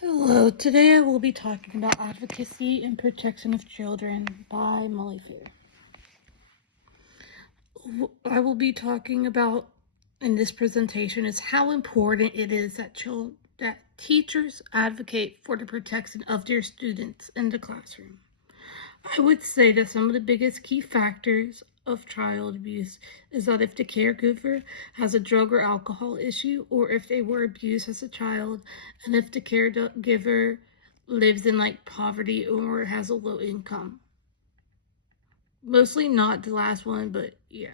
Hello, today I will be talking about advocacy and protection of children by Molly Fair. I will be talking about in this presentation is how important it is that teachers advocate for the protection of their students in the classroom. I would say that some of the biggest key factors of child abuse is that if the caregiver has a drug or alcohol issue, or if they were abused as a child, and if the caregiver lives in poverty or has a low income. Mostly not the last one, but yeah.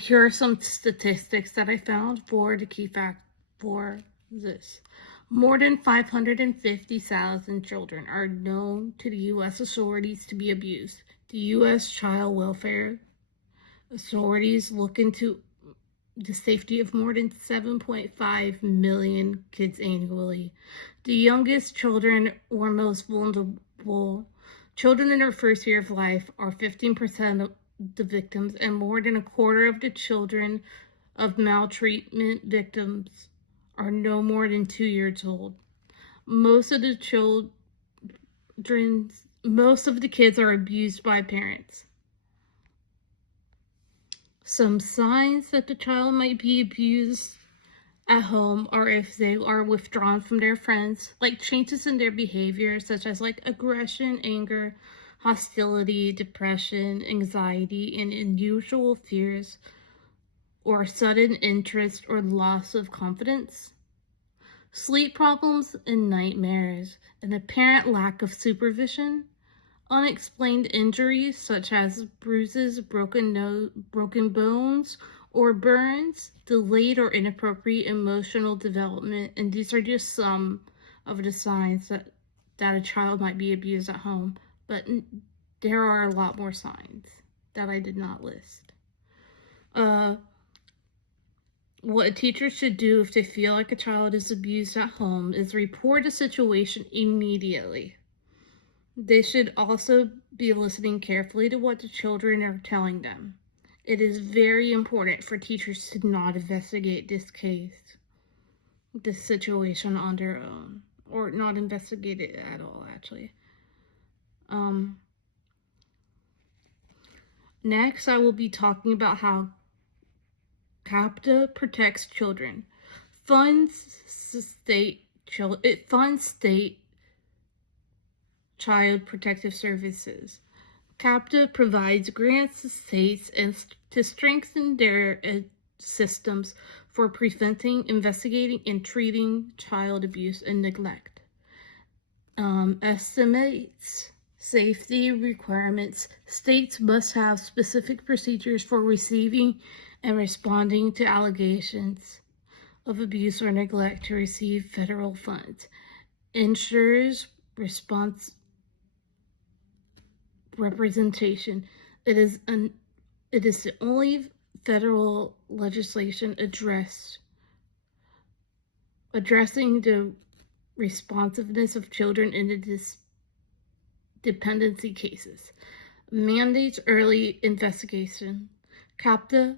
Here are some statistics that I found for the key fact for this. More than 550,000 children are known to the U.S. authorities to be abused. The U.S. Child Welfare authorities look into the safety of more than 7.5 million kids annually. The youngest children or most vulnerable children in their first year of life are 15% of the victims, and more than a quarter of the children of maltreatment victims are no more than 2 years old. Most of the kids are abused by parents. Some signs that the child might be abused at home are if they are withdrawn from their friends, like changes in their behavior, such as aggression, anger, hostility, depression, anxiety, and unusual fears, or sudden interest or loss of confidence. Sleep problems and nightmares, an apparent lack of supervision, unexplained injuries such as bruises, broken bones, or burns, delayed or inappropriate emotional development, and these are just some of the signs that a child might be abused at home, but there are a lot more signs that I did not list. What a teacher should do if they feel like a child is abused at home is report the situation immediately. They should also be listening carefully to what the children are telling them. It is very important for teachers to not investigate this situation on their own, or not investigate it at all, actually. Next, I will be talking about how CAPTA protects children. It funds state child protective services. CAPTA provides grants to states and to strengthen their systems for preventing, investigating, and treating child abuse and neglect. Estimates safety requirements. States must have specific procedures for receiving and responding to allegations of abuse or neglect to receive federal funds. Ensures representation. It is the only federal legislation addressing the responsiveness of children in the dependency cases. Mandates early investigation. CAPTA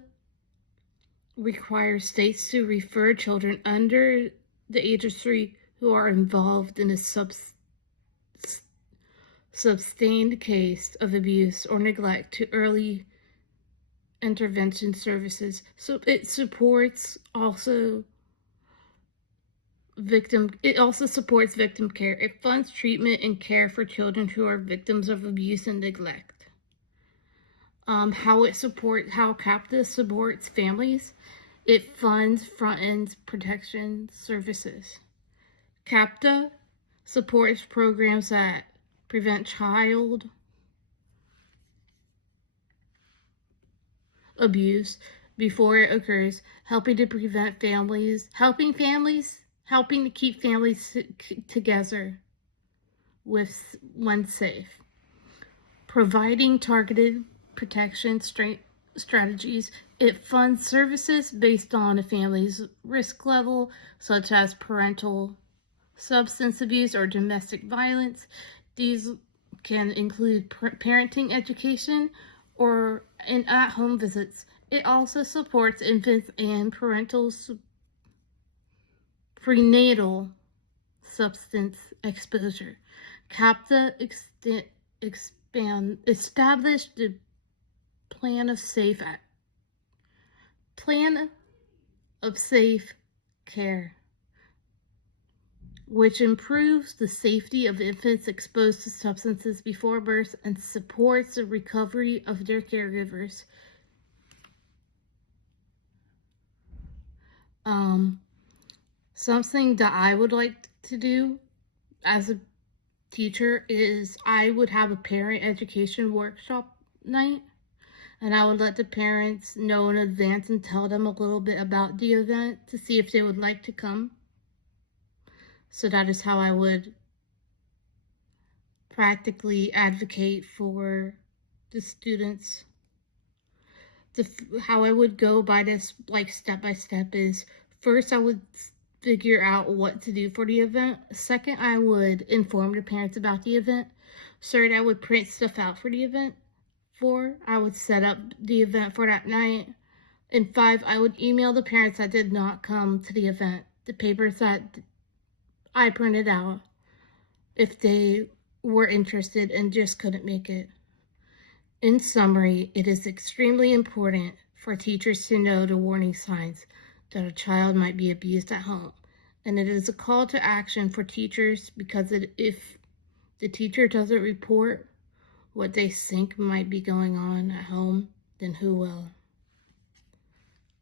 requires states to refer children under the age of 3 who are involved in a sustained case of abuse or neglect to early intervention services. So it also supports victim care. It funds treatment and care for children who are victims of abuse and neglect. How CAPTA supports families. It funds front-end protection services. CAPTA supports programs that prevent child abuse before it occurs, helping to keep families together when safe. Providing targeted protection strategies. It funds services based on a family's risk level, such as parental substance abuse or domestic violence. These can include parenting education or in at-home visits. It also supports infants and parental prenatal substance exposure. CAPTA established the plan of safe care, which improves the safety of infants exposed to substances before birth and supports the recovery of their caregivers. Something that I would like to do as a teacher is I would have a parent education workshop night, and I would let the parents know in advance and tell them a little bit about the event to see if they would like to come. So that is how I would practically advocate for the students. How I would go by this, like, step by step, is first I would figure out what to do for the event. Second, I would inform the parents about the event. Third, I would print stuff out for the event. 4, I would set up the event for that night. And 5, I would email the parents that did not come to the event the papers that I printed out if they were interested and just couldn't make it. In summary, it is extremely important for teachers to know the warning signs that a child might be abused at home. And it is a call to action for teachers because if the teacher doesn't report what they think might be going on at home, then who will?